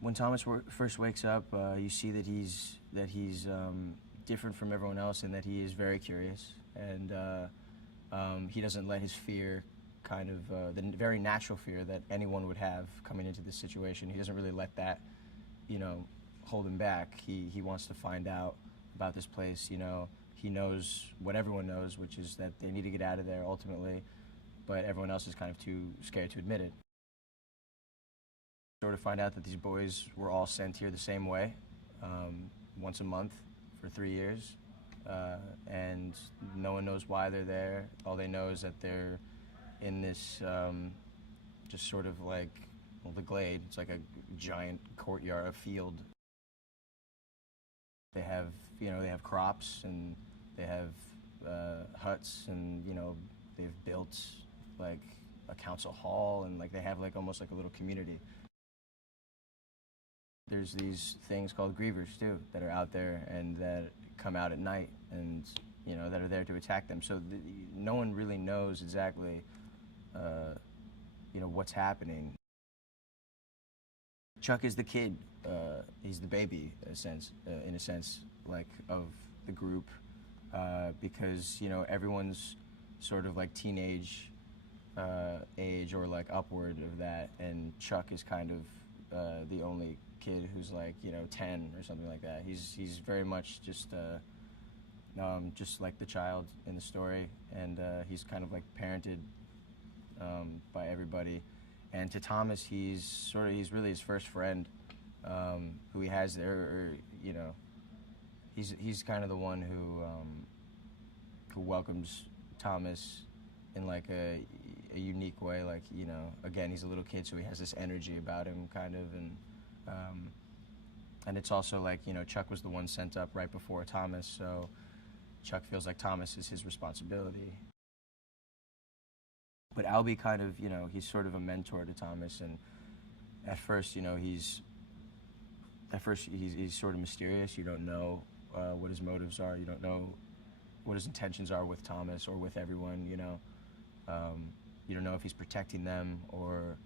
When Thomas first wakes up, you see that he's different from everyone else, and that he is very curious, and he doesn't let his fear, kind of the very natural fear that anyone would have coming into this situation, he doesn't really let that, hold him back. He wants to find out about this place. He knows what everyone knows, which is that they need to get out of there ultimately, but everyone else is kind of too scared to admit it. Sort of find out that these boys were all sent here the same way, once a month for 3 years, and no one knows why they're there. All they know is that they're in this just sort of like, well, the glade. It's like a giant courtyard, a field. They have, they have crops, and they have huts, and they've built like a council hall, and like they have like almost like a little community. There's these things called grievers too that are out there and that come out at night, and that are there to attack them. So no one really knows exactly what's happening. Chuck is the kid. He's the baby, in a sense, like of the group, because everyone's sort of like teenage age or like upward of that, and Chuck is kind of the only kid who's like 10 or something like that. He's very much just like the child in the story, and he's kind of like parented by everybody. And to Thomas, he's really his first friend who he has there. He's kind of the one who welcomes Thomas in like a unique way. Like again, he's a little kid, so he has this energy about him, kind of, and it's also like Chuck was the one sent up right before Thomas, so Chuck feels like Thomas is his responsibility. But Albie kind of, he's sort of a mentor to Thomas, and at first, he's sort of mysterious. You don't know what his motives are. You don't know what his intentions are with Thomas or with everyone. You don't know if he's protecting them or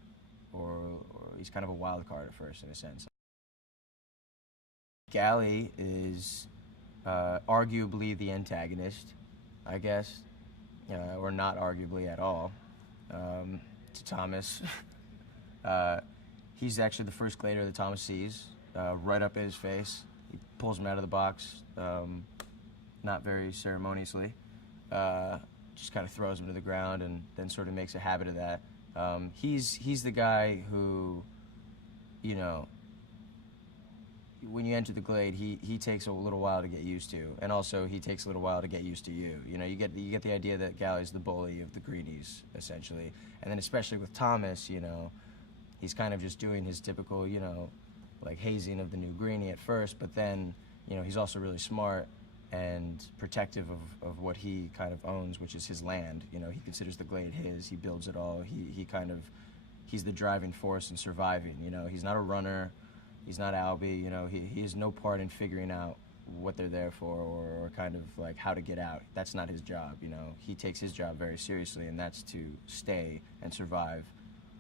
he's kind of a wild card at first, in a sense. Gally is arguably the antagonist, I guess, or not arguably at all. To Thomas. He's actually the first glader that Thomas sees, right up in his face. He pulls him out of the box, not very ceremoniously, just kind of throws him to the ground, and then sort of makes a habit of that. He's the guy who, when you enter the glade, he takes a little while to get used to, and also he takes a little while to get used to you. You get the idea that Gally's the bully of the greenies, essentially, and then especially with Thomas, he's kind of just doing his typical, like hazing of the new greenie at first, but then, he's also really smart and protective of what he kind of owns, which is his land. He considers the glade his. He builds it all. He's the driving force in surviving. He's not a runner. He's not Albie, he has no part in figuring out what they're there for or kind of like how to get out. That's not his job, He takes his job very seriously, and that's to stay and survive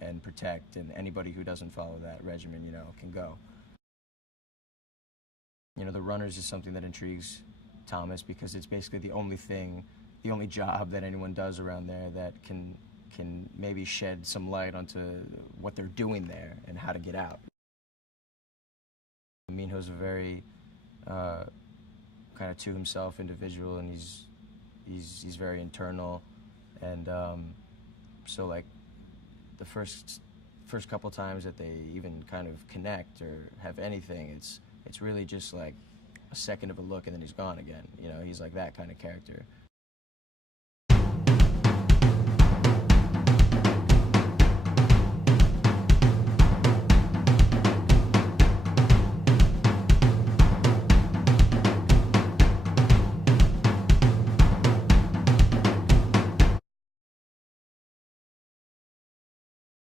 and protect, and anybody who doesn't follow that regimen, can go. The runners is something that intrigues Thomas because it's basically the only job that anyone does around there that can maybe shed some light onto what they're doing there and how to get out. Minho's a very kind of to himself individual, and he's very internal, and so like the first couple times that they even kind of connect or have anything, it's really just like a second of a look, and then he's gone again. He's like that kind of character.